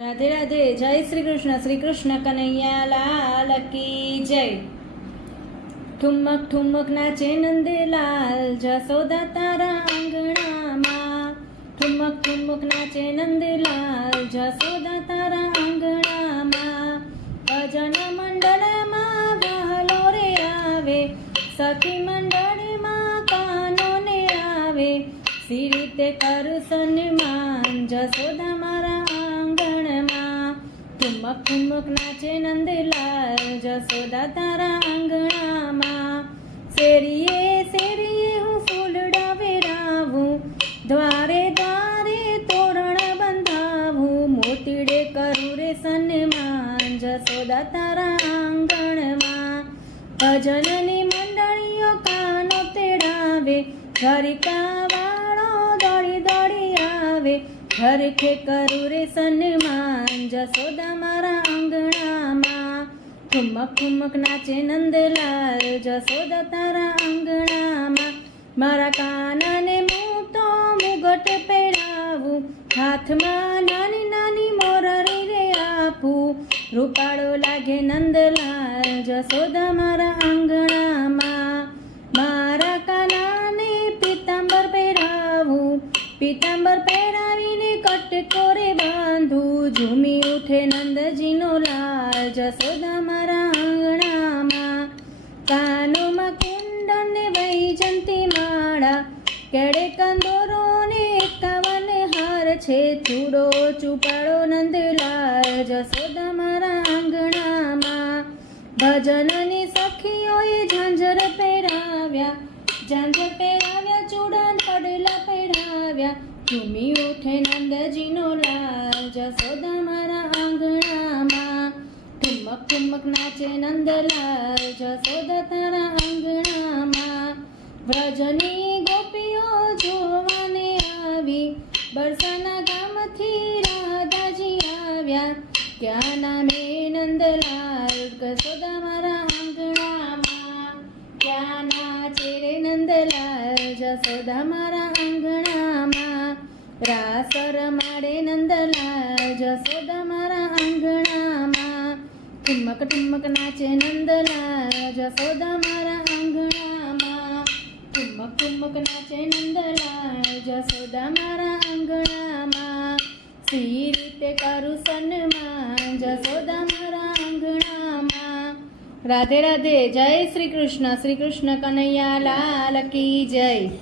રાધે રાધે, જય શ્રી કૃષ્ણ શ્રી કૃષ્ણ કનૈયા લાલ કી જય. ઠુમક ઠુમક નાચે નંદલાલ જસોદા તારા આંગણામાં ઠુમક ઠુમક નાચે નંદલાલ જસોદા તારા આંગણામાં ભજન મંડળમાં વહલો રે આવે, સખી મંડળમાં કાનો ને આવે. સી રીતે કરું સન્માન જસોદા મારા ઠુમક ઠુમક નાચે નંદલાલ જસોદા તારા આંગણામાં. શેરીએ શેરીએ હું ફૂલડા વેરાવું દ્વારે દ્વારે તોરણ બંધાવું. મોતીડે કરું રે સન્માન જસોદા તારા આંગણમાં. ભજનની મંડળીઓ કાનો તેડાવે ઘરિકા વાળો દોડી દોડી આવે. ઘરખે કરું રે સન્માન જસોદા મારા આંગણામાં. ઠુમક ઠુમક નાચે નંદલાલ જસોદા તારા આંગણામાં. મારા કાનાને હું તો મુગટ પહેરાવું. હાથમાં નાની નાની મોરરી રે આપું. રૂપાળો લાગે નંદલાલ જસોદા મારા આંગણામાં. પહેરાવીને કટકોરે બાંધું. ઝૂમી ઉઠે નંદજીનો લાલ જસોદા મારા આંગણામાં. કાનોમાં કુંડન વૈજંતી માળા. કેડે કંદોરો ને હાર છે. ચૂડો, ચૂપાડો, નંદલાલ જસોદા મારા આંગણામાં. ભજનની સખીઓએ ઝાંઝર પહેરાવ્યા. ઝાંઝર પહેરાવ્યા, ચૂડા પડલા પહેરાવ્યા. ઝૂમી ઉઠે નંદજીનો લાલ જસોદા મારા આંગણામાં. ઠુમક ઠુમક નાચે નંદલાલ જસોદા તારા આંગણામાં. વ્રજની ગોપીઓ જોવાને આવી, બરસાના ગામથી રાધાજી આવ્યા. ક્યાં નામે નંદલાલ જસોદા મારા આંગણામાં. ક્યાં નાચે રે નંદલાલ જસોદા મારા રાસ રમાડે નંદલાલ જસોદા મારા આંગણામાં. ઠુમક ઠુમક નાચે નંદલાલ જસોદા મારા આંગણામાં. ઠુમક ઠુમક નાચે નંદલાલ જસોદા મારા આંગણામાં. સી રીતે કરું સન્માન જસોદા મારા આંગણામાં. રાધે રાધે, જય શ્રી કૃષ્ણ શ્રી કૃષ્ણ કનૈયા લાલ કી જય.